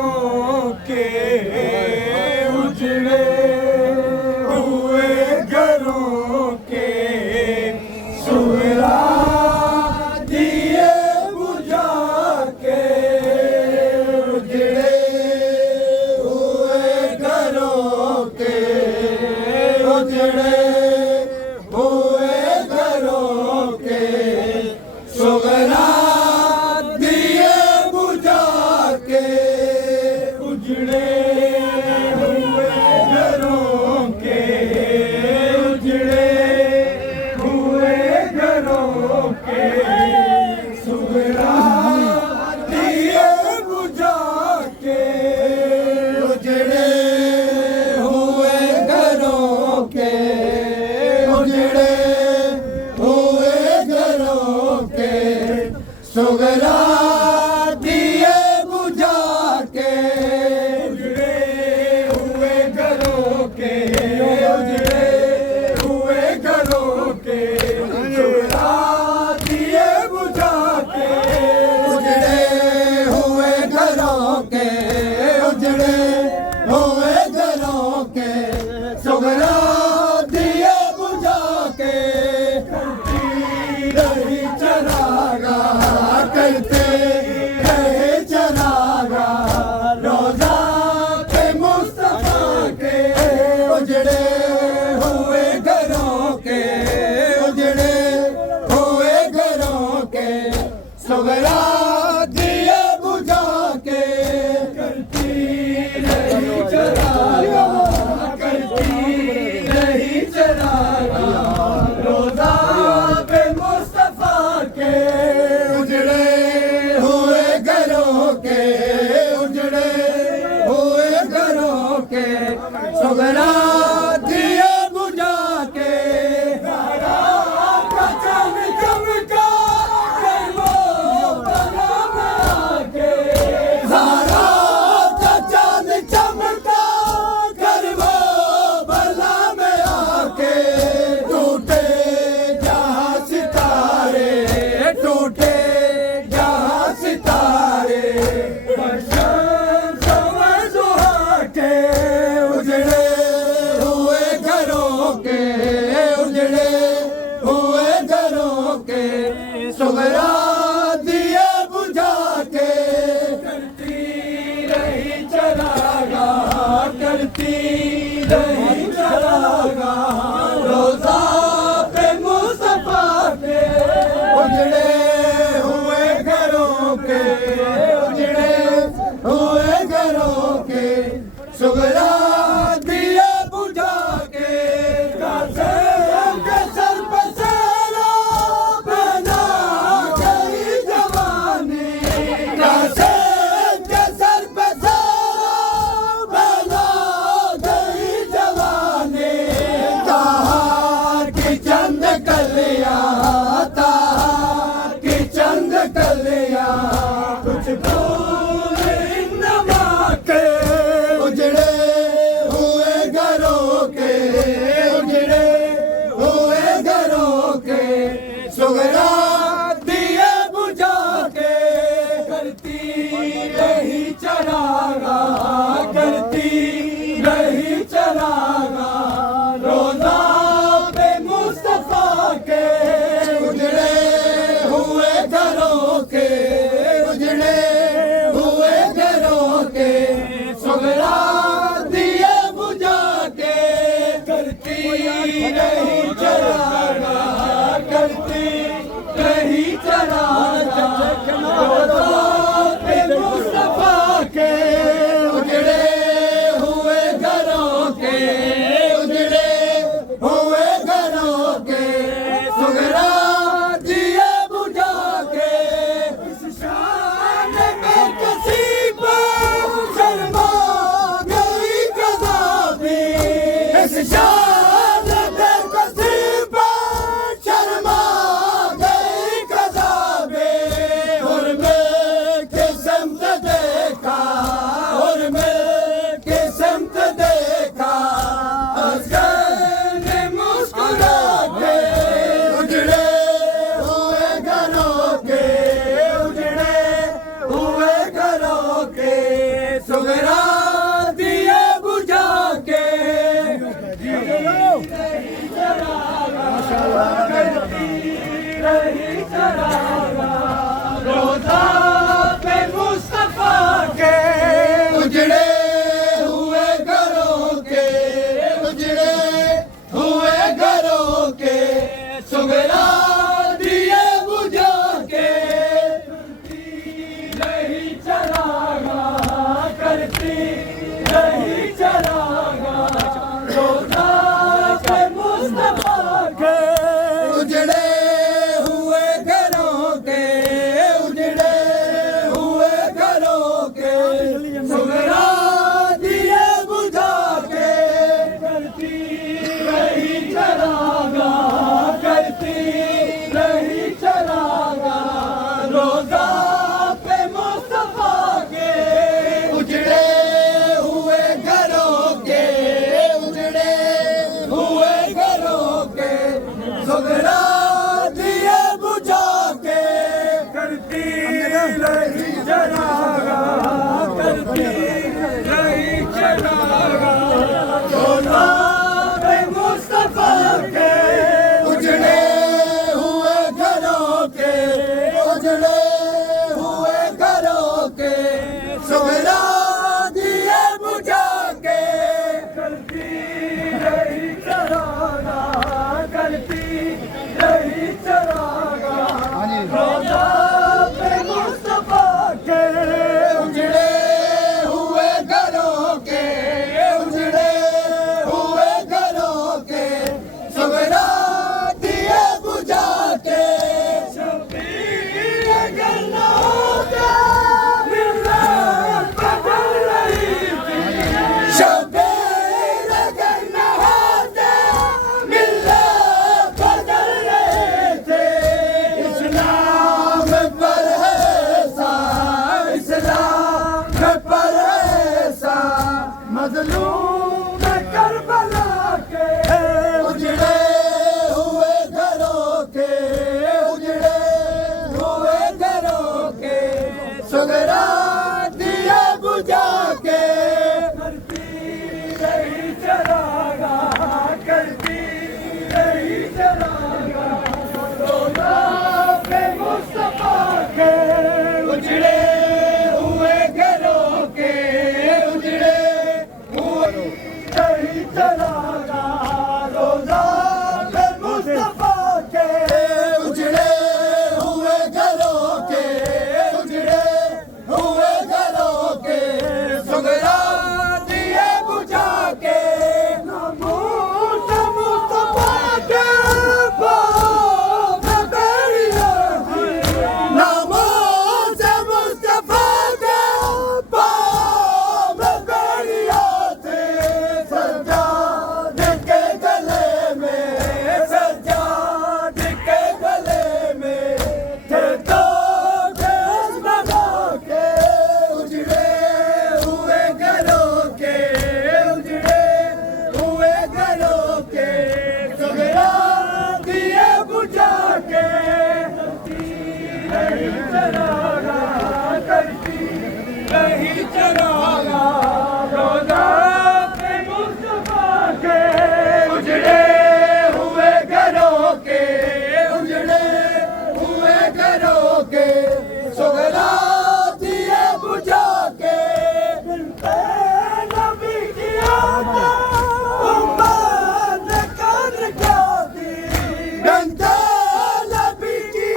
घरों के उजड़े हुए घरों के सुगरा दिए बुझा के उजड़े हुए घरों के उजड़े हुए घरों के सुगरा दिए बुझा के उजड़े हुए घरों के उजड़े हुए घरों के सुगरा दिए बुझा के उजड़े हुए घरों के उजड़े हुए घरों के सुगरा दिए बुझा के उजड़े हुए घरों के उजड़े हुए घरों के सुगरा दिए बुझा के उजड़े हुए घरों के उजड़े हुए घरों के सुगरा दिए बुझा के रही चरागा करते रहे चरागा रोजा के मुस्तफा के उजड़े हुए घरों के उजड़े हुए घरों के सुगरा दिए बुझा के करती रही चरागा करती रही चरागा रोजा पे मुस्तफा के उजड़े हुए घरों के उजड़े हुए घरों के सुगरा दिए बुझा के ज़हरा का चाँद चमका करवो बला में आके ज़हरा का चाँद चमका करवो बला में आके टूटे जहाँ सितारे टूटे जहाँ सितारे के उजड़े हुए घरों के उजड़े हुए घरों के सुगरा दिए बुझा के करती रही चरागा करती रही चरागा रोजा पे मुस्तफा के उजड़े हुए घरों के उजड़े हुए घरों के सुगरा दिए बुझा के कासिम के सर पे सेरा पहना गई जवानी कासिम के सर पे सेरा पहना गई जवानी ताहार की चंद कलियां ताहार की चंद कलियां कुछ फूल इनमा के उजड़े सुगरा दिए बुझा के रोजा पे मुस्तफा के उजड़े हुए घरों के उजड़े हुए घरों के सुगरा दिए बुझा के नहीं चलागा करती नहीं चलागा रोजा पे मुस्तफा के उजड़े हुए घरों के उजड़े हुए घरों के सुगरा दिए बुझा के करती नहीं चलागा करती नहीं चलागा रोजा पे मुस्तफा के उजड़े हुए घरों के उजड़े हुए घरों के सुगरा दिए बुझा के करती नहीं चलागा करती नहीं चलागा रोजा पे मुस्तफा के उजड़े हुए घरों के उजड़े हुए घरों के सुगरा दिए बुझा के करती नहीं चलागा करती नहीं चलागा रोजा पे मुस्तफा के उजड़े हुए घरों के उजड़े हुए घरों के सुगरा दिए बुझा के शबीर अगर न होता मिल्लत बदल रही थी शबीर अगर न होता मिल्लत बदल रहे थे इस्लाम पर ऐसा इस्लाम पर ऐसा मजलूम करबला के उजड़े हुए घरों के उजड़े हुए घरों के सुगरा दिए बुझा के करती नहीं चलागा करती नहीं चलागा रोजा पे मुस्तफा के उजड़े हुए घरों के उजड़े हुए नहीं चलागा रोजा पे मुस्तफा के उजड़े हुए घरों के उजड़े हुए घरों के सुगरा दिए बुझा के नमूस मुस्तफा के पाँव में बेड़ियाँ थी नमूस मुस्तफा के पाँव में बेड़ियाँ थी सज्जाद के गले में सज्जाद के गले में थे दो तेज बना के उजड़े हुए घरों के उजड़े हुए घरों के सुगरा दिए बुझा के नहीं चलागा करती नहीं चलागा रोजा पे मुस्तफा के उजड़े हुए घरों के उजड़े हुए घरों के सुगरा दिए बुझा के नबी की उम्मत ने कद्र क्या दी गंदे नबी की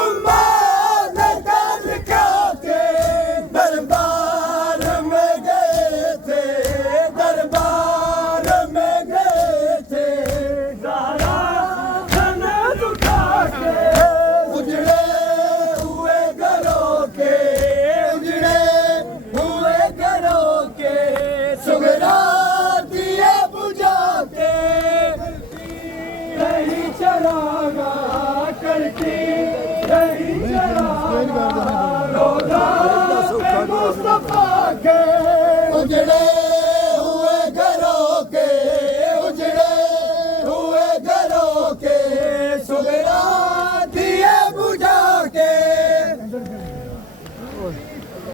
उम्मत ने कद्र क्या दी दरबार में गए थे दरबार में गए थे ज़ारा जन्नत उठा के उजड़े हुए घरों के उजड़े हुए घरों के सुगरा दिए बुझा के नहीं चलागा करती नहीं चलागा रोजा पे मुस्तफा के उजड़े